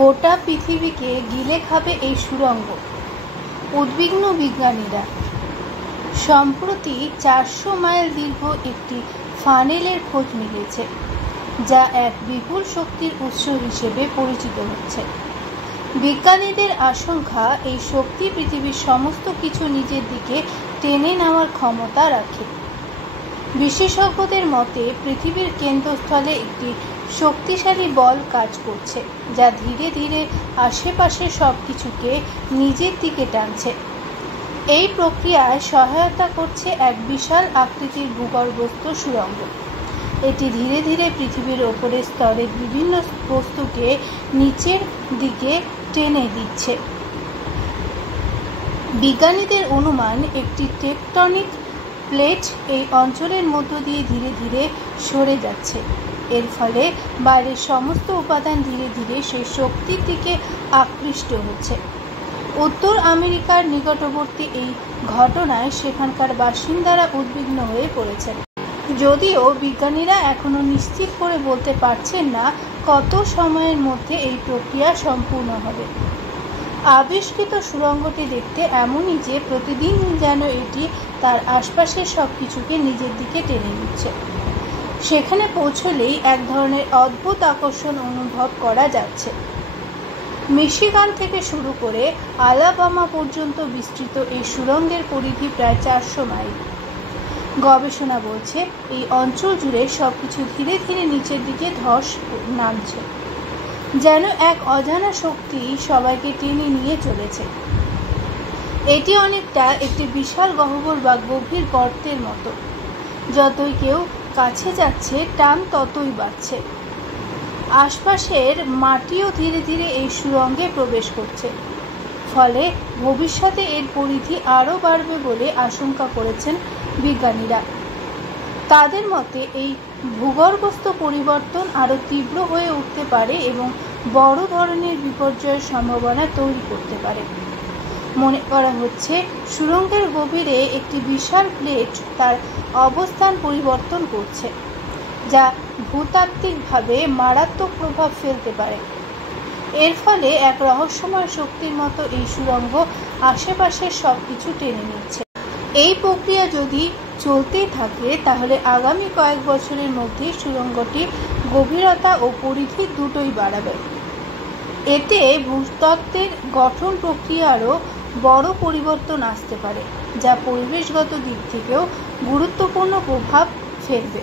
গোটা পৃথিবীকে গিলে খাবে এই সুড়ঙ্গ। উদ্বিগ্ন বিজ্ঞানীরা। সম্প্রতি 400 মাইল দীর্ঘ একটি ফানেলের খোঁজ মিলেছে, যা এক বিপুল শক্তির উৎস হিসেবে পরিচিত হচ্ছে। বিজ্ঞানীদের আশঙ্কা, এই শক্তি পৃথিবীর সমস্ত কিছু নিজের দিকে টেনে নেওয়ার ক্ষমতা রাখে। বিশেষজ্ঞদের মতে, পৃথিবীর কেন্দ্রস্থলে একটি শক্তিশালী বল কাজ করছে, যা ধীরে ধীরে আশেপাশের সব কিছুকে নিজের দিকে টানছে। এই প্রক্রিয়ায় সহায়তা করছে এক বিশাল আকৃতির ভূগর্ভস্থ সুড়ঙ্গ। এটি ধীরে ধীরে পৃথিবীর ওপরের স্তরের বিভিন্ন বস্তুকে নিচের দিকে টেনে দিচ্ছে। বিজ্ঞানীদের অনুমান, একটি টেকটনিক প্লেট এই অঞ্চলের মধ্য দিয়ে ধীরে ধীরে সরে যাচ্ছে। এর ফলে বাইরের সমস্ত উপাদান ধীরে ধীরে সেই শক্তির দিকে আকৃষ্ট হচ্ছে। উত্তর আমেরিকার নিকটবর্তী এই ঘটনায় সেখানকার বাসিন্দারা উদ্বিগ্ন হয়ে পড়েছেন। যদিও বিজ্ঞানীরা এখনও নিশ্চিত করে বলতে পারছেন না কত সময়ের মধ্যে এই প্রক্রিয়া সম্পূর্ণ হবে। আবিষ্কৃত সুড়ঙ্গটি দেখতে এমনই যে প্রতিদিন যেন এটি তার আশপাশের সব কিছুকে নিজের দিকে টেনে নিচ্ছে। সেখানে পৌঁছলেই এক ধরনের অদ্ভুত আকর্ষণ অনুভব করা যাচ্ছে। মিশিগান থেকে শুরু করে আলাবামা পর্যন্ত বিস্তৃত এই সুড়ঙ্গের পরিধি প্রায় 400 মাইল। গবেষণা বলছে, এই অঞ্চল জুড়ে সবকিছু ধীরে ধীরে নিচের দিকে ধস নামছে, যেন এক অজানা শক্তি সবাইকে টেনে নিয়ে চলেছে। এটি অনেকটা একটি বিশাল গহ্বর বা গভীর গর্তের মতো। যতই কেউ কাছে যাচ্ছে, টান ততই বাড়ছে। আশপাশের মাটিও ধীরে ধীরে এই সুড়ঙ্গে প্রবেশ করছে, ফলে ভবিষ্যতে এর পরিধি আরও বাড়বে বলে আশঙ্কা করেছেন বিজ্ঞানীরা। তাদের মতে, এই ভূগর্ভস্থ পরিবর্তন আরও তীব্র হয়ে উঠতে পারে এবং বড় ধরনের বিপর্যয়ের সম্ভাবনা তৈরি করতে পারে। মনে করা হচ্ছে, সুড়ঙ্গের গভীরে একটি বিশাল প্লেট তার অবস্থান পরিবর্তন করছে, যা ভূতাত্ত্বিকভাবে মারাত্মক প্রভাব ফেলতে পারে। এর ফলে এক রহস্যময় শক্তির মতো এই সুড়ঙ্গ আশেপাশের সব কিছু টেনে নিচ্ছে। এই প্রক্রিয়া যদি চলতেই থাকে, তাহলে আগামী কয়েক বছরের মধ্যেই সুড়ঙ্গটি গভীরতা ও পরিধি দুটোই বাড়াবে। এতে ভূতত্ত্বের গঠন প্রক্রিয়ারও বড় পরিবর্তন আসতে পারে, যা পরিবেশগত দিক থেকেও গুরুত্বপূর্ণ প্রভাব ফেলবে।